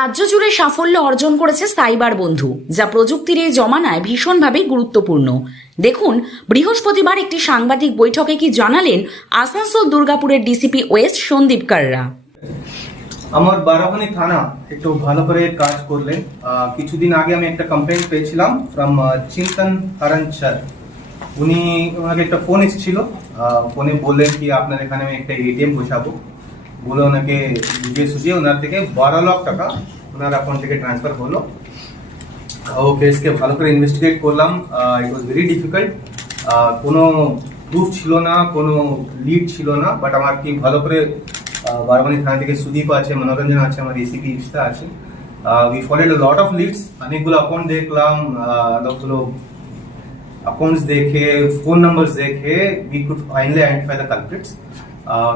রাজ্য জুড়ে সাফল্য অর্জন করেছে সাইবার বন্ধু, যা প্রযুক্তির এই জমানায় ভীষণভাবে গুরুত্বপূর্ণ। দেখুন, বৃহস্পতিবার একটি সাংবাদিক বৈঠকে কি জানালেন আসানসোল দুর্গাপুরের ডিসিপি ওয়েস্ট সন্দীপ কাররা আমার বারাবানি থানা একটু ভালো করে কাজ করলেন কিছুদিন আগে আমি একটা কমপ্লেন পেয়েছিলাম ফ্রম চিন্তন হরণ স্যার। উনি ওনাকে একটা ফোন এসেছিল। ফোনে বললেন কি, আপনার এখানে আমি একটা এটিএম বসাবো। বলে ওনাকে বুঝিয়ে সুঝিয়ে ওনার থেকে বারো লাখ টাকা ওনার অ্যাকাউন্ট থেকে ট্রান্সফার হলো ও কেসকে ভালো করে ইনভেস্টিগেট করলাম ইট ওয়াজ ভেরি ডিফিকাল্ট কোনো প্রুফ ছিল না কোনো লিড ছিল না বাট আমার কি ভালো করে আহ, বারবানি থানা থেকে সুদীপ আছে মনোরঞ্জন আছে আমার এসিপি ইফতা আছে we followed lot of leads অনেকগুলো অ্যাকাউন্ট দেখলাম আহ, অনেকগুলো অ্যাকাউন্টস দেখে ফোন নাম্বারস দেখে we could finally identify the culprits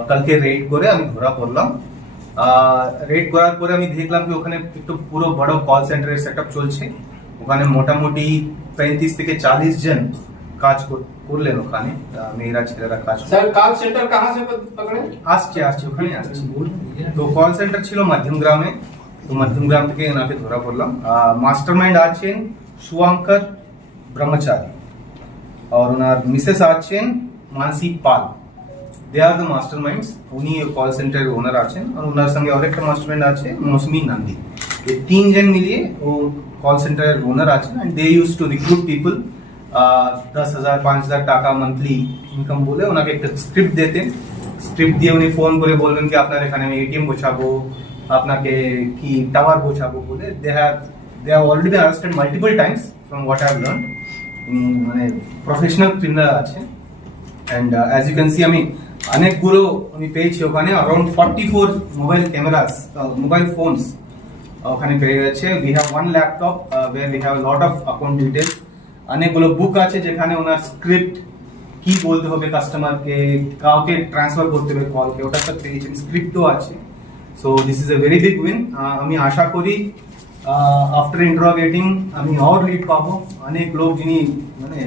কালকে রেড করে আমি ধরা পড়লাম রেড করার পরে আমি দেখলাম কি ওখানে একটু পুরো বড় কল সেন্টারের সেট চলছে ওখানে মোটামুটি পঁয়ত্রিশ থেকে চাল্লিশ জন কাজ করলেন ওখানে মেয়েরা ছেলেরা কাজ স্যার কল সেন্টার কাহা সে পকড়ে আসছে আসছে ওখানে আসছে তো কল সেন্টার ছিল মাধ্যম গ্রামে তো মাধ্যম গ্রাম থেকে এনাকে ধরা পড়লাম মাস্টার মাইন্ড আছেন সুয়াঙ্কর ব্রহ্মচারী আর ওনার মিসেস আছেন Mansi Pal they are the masterminds উনি কল সেন্টারের ওনার আছেন আর ওনার সঙ্গে আরেকটা মাস্টার মাইন্ড আছে, মৌসুমি নান্দি। এই তিনজন মিলিয়ে ও কল সেন্টারের ওনার আছেন and they use to recruit people দশ হাজার, পাঁচ হাজার টাকা মান্থলি ইনকাম বলে ওনাকে একটা স্ক্রিপ্ট দিতেন। স্ক্রিপ্ট দিয়ে উনি ফোন করে বলবেন কি, আপনার এখানে আমি এটিএম গোছাবো, আপনাকে কি টাওয়ার গোছাবো বলে। They have they have already been multiple times from what I have learn মানে প্রফেশনাল ক্রিমিনাল আছে and as you can see আমি অনেকগুলো আমি পেয়েছি ওখানে around forty four mobile cameras mobile phones ওখানে পেয়ে গেছে। We have one laptop or we have lot of account details অনেকগুলো বুক আছে যেখানে ওনার স্ক্রিপ্ট কি বলতে হবে কাস্টমারকে কাউকে ট্রান্সফার করতে হবে কলকে ওটা সব পেয়েছেন স্ক্রিপ্টও আছে। So this is a very big win আমি আশা করি আফটার ইন্টারোগেটিং আমি আর লিড পাবো। অনেক লোক যিনি মানে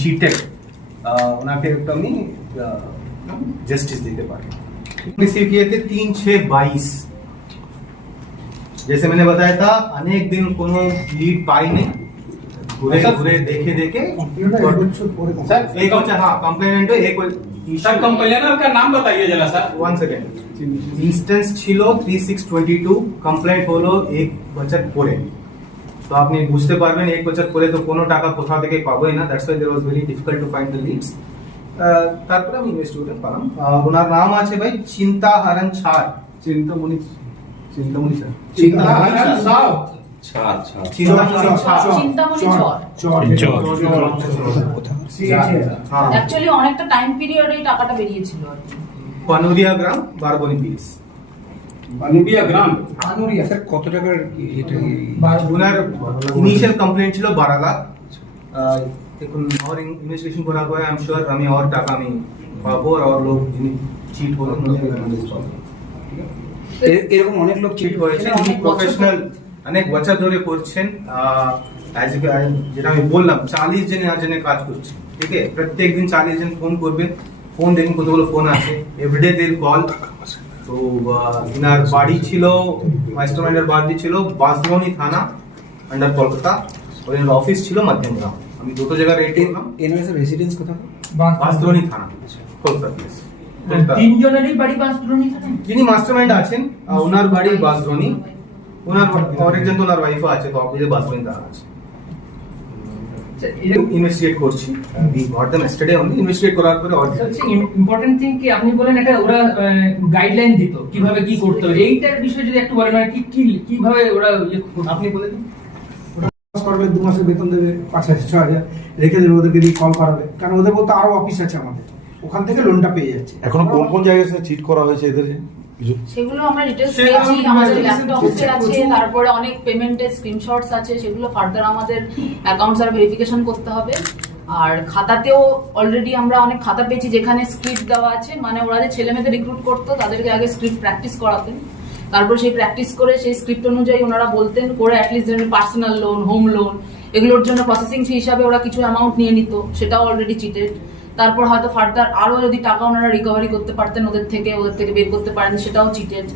চিটেড ওনাকে একটু আমি जस्टिस देते पारे रिसीव किए थे तीन छह बाईस जैसे मैंने बताया था अनेक दिन कोनो लीड पाई नहीं घूरे सर- घूरे देखे देखे सर एक बच्चा हाँ कंप्लेनेंट एक सर कंप्लेनर का नाम बताइए जरा सर ওয়ান সেকেন্ড ইনস্ট্যান্স ছিল three six twenty two complaint হলো এক বছর পরে তো আপনি বুঝতে পারবেন এক বছর পরে তো কোনো টাকা কোথাও থেকে পাবোই না that's why there was very difficult to find the leads তারপরে আমি ইনভেস্টিগেটর পেলাম ওনার নাম আছে ভাই চিন্তাহারণ ছাড় চিন্তামণি চিন্তামণি স্যার চিন্তাহারণ সাউ অনেকটা টাইম পিরিয়ডে টাকাটা গ্রাম গ্রাম স্যার কত টাকার ওনার কমপ্লেন ছিল বারো লাখ আহ, এখন और ইনভেস্টিগেশন করার পরে আই এম শিওর আমি और টাকা আমি পাবো আর और লোক যিনি চিট হলো এ- এরকম অনেক লোক চিট চিট হয়েছে অনেক যিনি বছর প্রফেশনাল অনেক বছর ধরে করছেন আহ, as you can- যেটা আমি বললাম চালিশ জনে আর জনে কাজ করছে ঠিক আছে প্রত্যেক দিন চালিশ জন ফোন করবে ফোন দেখুন কতগুলো ফোন আছে এভরিডে দের কল তো আহ, ইনার বাড়ি ছিল মাস্টার মাইন্ডের বাড়ি ছিল বাসবনি থানা আন্ডার কলকাতা ওর এনার অফিস ছিল মধ্যমগ্রাম আমি দুটো জায়গায় রেট করলাম এনআরএস রেসিডেন্স কোথায়? বাসদ্রোণী থানা। কলকাতা কলকাতা। তিনজনেরই বাড়ি থাকে যিনি মাস্টারমাইন্ড আছেন ওনার বাড়ি বাসধনী ওনার আরেকজন তো ওনার ওয়াইফও আছে তো অফিসে বাসধনী তারা আছে। ইনভেস্টিগেট করছি। We got them yesterday only investigate করার পরে ইম্পর্টেন্ট থিং কি? আপনি বলেন একটা ওরা গাইডলাইন দিত কীভাবে কি করতে হবে। এইটার বিষয়ে যদি একটু বলেন আর কি কি কীভাবে ওরা ইয়ে? আপনি বলে দিন। পাস দু মাসের বেতন দেবে পাঁচ হাজার ছ হাজার রেখে দেবে ওদেরকে দিয়ে কল করাবে। কারণ ওদের বলতে আরও অফিস আছে আমাদের। ওখান থেকে লোনটা পেয়ে যাচ্ছে। এখনও কোন কোন জায়গায় চিট করা হয়েছে এদের? সেগুলো আমরা ডিটেলস পেয়েছি আমাদের ল্যাপটপে আছে তারপরে অনেক পেমেন্টের স্ক্রিনশটস আছে সেগুলো ফার্দার আমাদের অ্যাকাউন্টস আর ভেরিফিকেশন করতে হবে। আর খাতাতেও অলরেডি আমরা অনেক খাতা পেয়েছি যেখানে স্ক্রিপ্ট দেওয়া আছে। মানে ওরা যে ছেলে মেয়েদের রিক্রুট করতো তাদেরকে আগে স্ক্রিপ্ট প্র্যাকটিস করাতেন। তারপর সেই প্র্যাকটিস করে সেই স্ক্রিপ্ট অনুযায়ী ওনারা বলতেন করে অ্যাটলিস্ট ধরুন পার্সোনাল লোন হোম লোন এগুলোর জন্য প্রসেসিং ফি হিসাবে ওরা কিছু অ্যামাউন্ট নিয়ে নিত, সেটাও অলরেডি চিটেড তারপর হয়তো ফার্দার আরও যদি টাকা ওনারা রিকভারি করতে পারতেন ওদের থেকে ওদের থেকে বের করতে পারেন, সেটাও চিটেড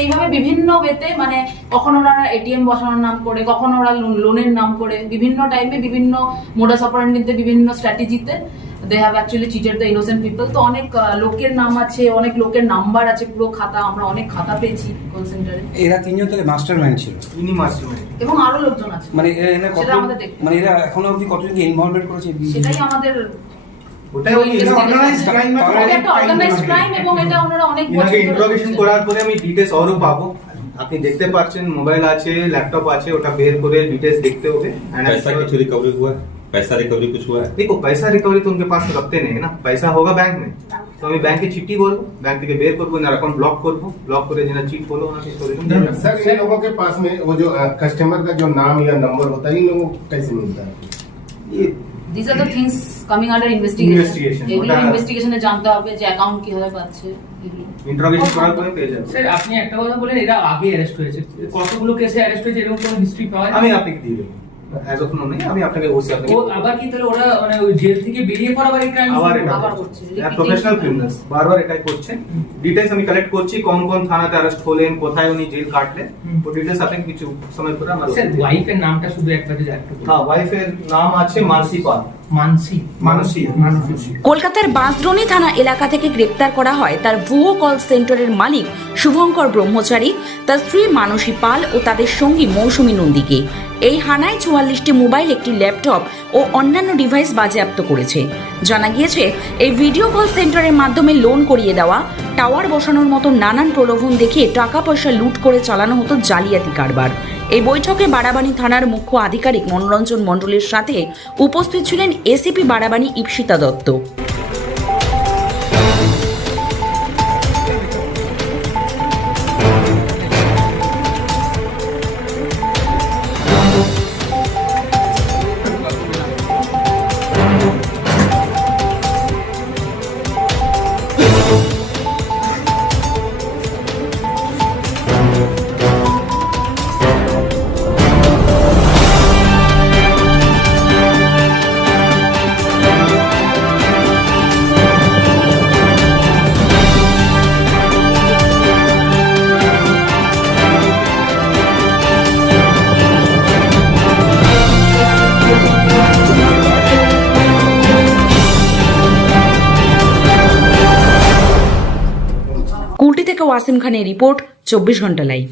এইভাবে বিভিন্ন ওয়েতে মানে কখনো ওরা এটিএম বসানোর নাম করে, কখনো ওরা লোনের নাম করে, বিভিন্ন টাইমে বিভিন্ন মোডাস অপারেন্ডিতে বিভিন্ন স্ট্র্যাটেজিতে they have actually cheated the innocent people তো অনেক লোকের নাম আছে অনেক লোকের নাম্বার আছে পুরো খাতা আমরা অনেক খাতা পেয়েছি কল সেন্টারে এরা তিনজন ছিল? ইনি এবং আরও লোকজন আছে। মানে এরা কত মানে এরা এখনও অবধি ইনভলভমেন্ট করেছে? সেটাই আমাদের করার পরে আমি ডিটেইলস পাবো। আপনি দেখতে পাচ্ছেন মোবাইল আছে ল্যাপটপ আছে ওটা বের করে ডিটেলস দেখতে হবে। রিকভারি पैसा रिकवरी कुछ हुआ है देखो पैसा रिकवरी तो उनके पास रखते नहीं है ना पैसा होगा बैंक में তো আমি ব্যাংকে চিঠি করবো ব্যাংক থেকে বের করবো না অ্যাকাউন্ট ব্লক করবো ব্লক করে যেটা চিট হলো ওনাকে করে দেবো। सर इन लोगों के पास में वो जो कस्टमर का जो नाम या नंबर होता है इन लोगों को कैसे मिलता है ये this are the things coming under investigation Investigation, এগুলো ওটা- ইনভেস্টিগেশনে জানতে হবে যে অ্যাকাউন্ট কিভাবে পাচ্ছে এগুলো ইন্ট্রোগেশন করার পরে পেয়ে যাবে স্যার আপনি একটা কথা বলেন এরা আগে অ্যারেস্ট হয়েছে কতগুলো কেসে অ্যারেস্ট হয়েছে এরকম কোনো হিস্ট্রি পাওয়া যায় আমি আপনাকে দিয়ে দেবো অ্যাজ অফ নো নেই আমি আপনাকে অবশ্যই আপনাকে ও আবার কি তাহলে ওরা মানে ওই জেল থেকে বেরিয়ে পড়া আবার এই ক্রাইম আবার এটা আবার করছে। প্রফেশনাল ক্রিমিনালস বারবার এটাই করছে ডিটেলস আমি কালেক্ট করছি কোন কোন থানাতে অ্যারেস্ট হলেন কোথায় উনি জেল কাটলেন হুম। তো ডিটেলস আপনাকে কিছু সময় পরে আমার স্যার ওয়াইফের নামটা শুধু একটা যদি একটু। হ্যাঁ ওয়াইফের নাম আছে মানসি পাল কলকাতার বাঁশদ্রোণী থানা এলাকা থেকে গ্রেপ্তার করা হয় তার ভুয়ো কল সেন্টারের মালিক শুভঙ্কর ব্রহ্মচারী, তার স্ত্রী মানসী পাল ও তাদের সঙ্গী মৌসুমী নন্দীকে। এই হানায় চুয়াল্লিশটি মোবাইল, একটি ল্যাপটপ ও অন্যান্য ডিভাইস বাজেয়াপ্ত করেছে। জানা গিয়েছে, এই ভিডিও কল সেন্টারের মাধ্যমে লোন করিয়ে দেওয়া, টাওয়ার বসানোর মতো নানান প্রলোভন দেখিয়ে টাকা পয়সা লুট করে চালানো হতো জালিয়াতি কারবার। এই বৈঠকে বাড়াবানি থানার মুখ্য আধিকারিক মনোরঞ্জন মণ্ডলের সাথে উপস্থিত ছিলেন এসিপি বাড়াবানি ইপসিতা দত্ত। থেকে ওয়াসিম খানের রিপোর্ট চব্বিশ ঘণ্টা লাইভ।